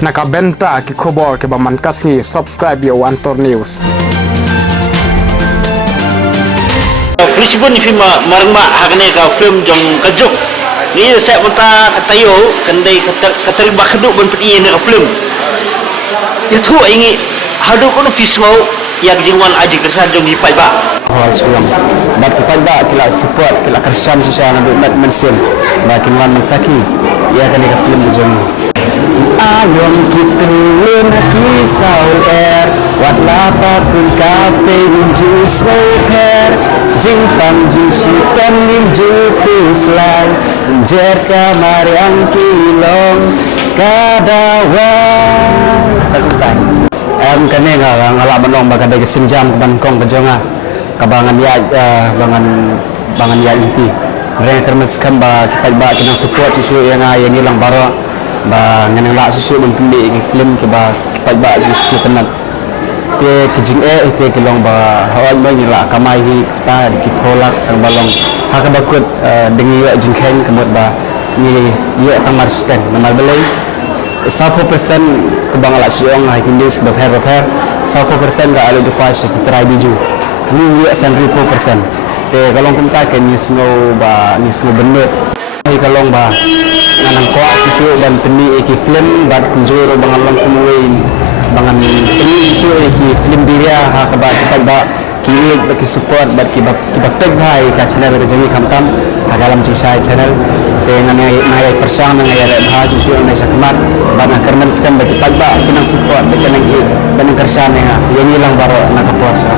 Nakabenta ki khobor ke baman kasngi subscribe yo Antor News. Polisi pun ni film marma hagne ka film jong kajuk. Ni saya minta katayo kendai katerima keduk pun peti ni film. Ya tu ingi hadu kono pisau yang jingwan aji kersan jong hipai ba. Salam. Bat kita ba kila support kila kersan sisa na mat mensin. Makin wan mensaki. Ya kan ka film jong. Ayom kita lena kisau air wat lapa pun kape jus her jing tam jing shitan nim jupis lai jer kamar yang kilong kadawan takutan kene ngala menong bagada senjam bankong kejonga kabangan ya bangan ya inti mereka kermes kamba kita ba kinang support susu yang hilang baro ba nganang la susu mempendi ni film ke ba kita ba jis tenan te kijing te kelong ba hawan ba ni la kamai kita di polak terbalong hak bakut dengi ya jingkhen kemut ba ni ya tamar stand nama belai 10% ke bangala siong ha kindis ba her 10% ga ale dupa se try biju ni ya 100% te kalong kumta ke ni snow ba ni snow benet ai kalong ba nganang ko susu dan teni iki film bat kunjuro bangalang kumuin bangan teni susu iki film dia ha ka ba kita ba kini bagi support bat kita tag hai ka channel ke jemi khamtam ha dalam cisai channel te ngai persang ngai ha susu ngai sakmat bana kerman skan bagi pagba kinang support bagi nang kersan nga yang hilang baro nak puas